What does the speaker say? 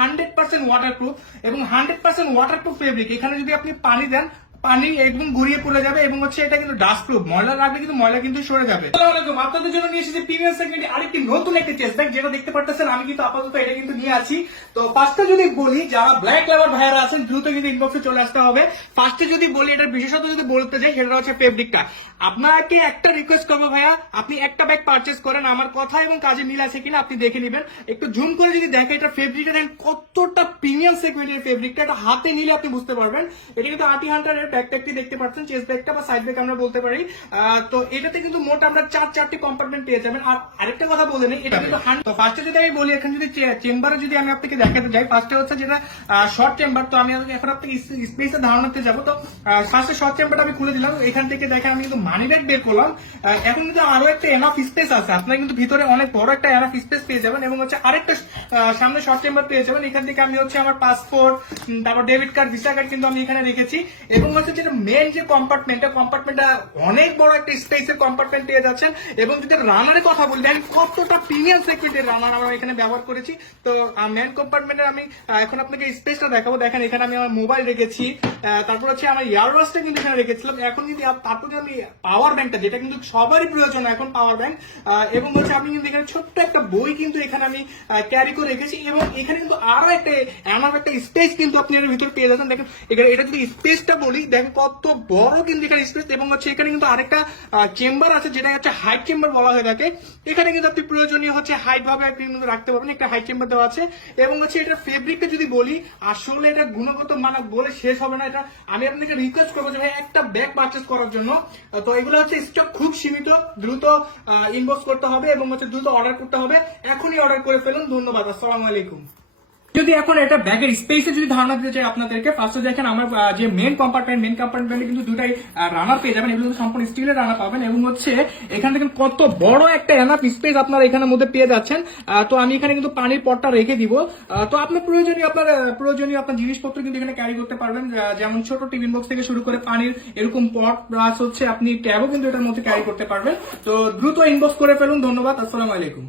100% waterproof এবং 100% waterproof fabric. এখানে যদি আপনি পানি দেন, পানি একদম গড়িয়ে পড়ে যাবে এবং হচ্ছে এটা কিন্তু ডাস্ট প্রুফ, ময়লা রাখলে কিন্তু ময়লা কিন্তু সরে যাবে। আসসালামু আলাইকুম, আপনাদের জন্য নিয়ে এসেছি প্রিমিয়াম সেগমেন্টে আরেকটি নতুন একটি চেস্ট ব্যাগ, যেটা দেখতে পারতেছেন আমি কিন্তু আপাতত এটা কিন্তু নিয়ে আছি। তো ফার্স্টে যদি বলি, যারা ব্ল্যাক লাভার ভাইয়ারা আছেন দ্রুত কিন্তু ইনবক্সে চলে আসতে হবে। ফার্স্টে যদি বলি, এটার বিশেষত যদি বলতে যাই, সেটা হচ্ছে ফেব্রিকটা। আপনাকে একটা রিকোয়েস্ট করবো ভাইয়া, আপনি একটা ব্যাগ পারচেস করেন, আমার কথা এবং কাজে মিল আছে কিনা আপনি দেখে নেবেন। একটু জুম করে যদি দেখেন এটা ফেব্রিকটা দেখেন কতটা প্রিমিয়াম সেগমেন্টের ফেব্রিকটা, এটা হাতে নিলে আপনি বুঝতে পারবেন। এটা কিন্তু আর্টি হান্টারের ব্যাগটা দেখতে পাচ্ছেন, চেস্ট ব্যাগটা বা সাইড ব্যাগ আমরা বলতে পারি। তো এটাতে কিন্তু মোট আমরা চারটি কম্পার্টমেন্ট পেয়ে যাবেন। আর আরেকটা কথা বলে নেই, এটা কিন্তু তো ফার্স্টে যদি আমি বলি, এখানে যদি চেম্বারে যদি আমি আপনাকে দেখাতে যাই, ফার্স্টে হচ্ছে যেটা শর্ট চেম্বার। তো আমি এখন আপনাকে স্পেসের ধারণাতে যাবো। তো ফার্স্টে শর্ট চেম্বারটা আমি খুলে দিলাম, এখান থেকে দেখেন আমি কিন্তু মানি ব্যাগ বের করলাম। এখন কিন্তু আরো একটা এনাফ স্পেস আছে, আপনারা কিন্তু ভিতরে অনেক বড় একটা এনাফ স্পেস পেয়ে যাবেন। এবং হচ্ছে আরেকটা সামনে শর্ট চেম্বার পেয়ে যাবেন। এখান থেকে আমি হচ্ছে আমার পাসপোর্ট, তারপর ডেবিট কার্ড, ভিসা কার্ড কিন্তু আমি এখানে রেখেছি। এবং হচ্ছে যেটা মেন যে কম্পার্টমেন্টটা অনেক বড় একটা স্পেসের কম্পার্টমেন্ট পেয়ে যাচ্ছেন। এবং যদি রানারের কথা বলি, দেখেন কতটা প্রিমিয়াম সেগমেন্টের রানার আমরা এখানে ব্যবহার করেছি। তো মেন কম্পার্টমেন্টের আমি এখন আপনাকে স্পেসটা দেখাবো। দেখেন এখানে আমি আমার মোবাইল রেখেছি, তারপর হচ্ছে আমার ইয়ারবাসটা কিন্তু এখানে রেখেছিলাম। এখন কিন্তু তারপর আমি পাওয়ার ব্যাংকটা, যেটা কিন্তু সবারই প্রয়োজন এখন পাওয়ার ব্যাংক, এবং হচ্ছে আপনি কিন্তু এখানে ছোট্ট একটা বই কিন্তু এখানে আমি ক্যারি করে রেখেছি। এবং এখানে কিন্তু আরো একটা স্পেস কিন্তু আপনি এর ভিতরে পেয়ে যাচ্ছেন। দেখেন এখানে এটা যদি স্পেসটা বলি, দেখেন কত বড় কিন্তু এখানে স্পেস। এবং হচ্ছে এখানে কিন্তু আরেকটা চেম্বার আছে, যেটা হচ্ছে হাইট চেম্বার বলা হয়ে থাকে। এখানে কিন্তু আপনি প্রয়োজনীয় হচ্ছে হাইট ভাবে আপনি কিন্তু রাখতে পারবেন, একটা হাইট চেম্বার দেওয়া আছে। এবং হচ্ছে এটা ফেব্রিকটা যদি বলি, আসলে এটা গুণগত মান বলে শেষ হবে না। এটা আমি আপনাকে রিকোয়েস্ট করবো যে ভাই একটা ব্যাগ পারচেস করার জন্য। তো এগুলো হচ্ছে স্টক খুব সীমিত, দ্রুত ইনবক্স করতে হবে এবং হচ্ছে দ্রুত অর্ডার করতে হবে। এখনই অর্ডার করে ফেলুন। ধন্যবাদ, আসসালামু আলাইকুম। যদি এখন এটা ব্যাগের স্পেসে যদি ধারণা দিতে চাই আপনাদেরকে, ফার্স্টে দেখেন আমার যে মেন কম্পার্টমেন্টে কিন্তু দুটাই রানার পেয়ে যাবেন। এগুলো সম্পূর্ণ স্টিলের রানার পাবেন। এবং হচ্ছে এখান থেকে কত বড় একটা এনাফ স্পেস আপনারা এখানের মধ্যে পেয়ে যাচ্ছেন। তো আমি এখানে কিন্তু পানির পটটা রেখে দিব। তো আপনার প্রয়োজনীয় আপনার জিনিসপত্র কিন্তু এখানে ক্যারি করতে পারবেন, যেমন ছোট টিফিন বক্স থেকে শুরু করে পানির এরকম পট, প্লাস হচ্ছে আপনি ট্যাবও কিন্তু এটার মধ্যে ক্যারি করতে পারবেন। তো দ্রুত ইনবক্স করে ফেলুন। ধন্যবাদ, আসসালামু আলাইকুম।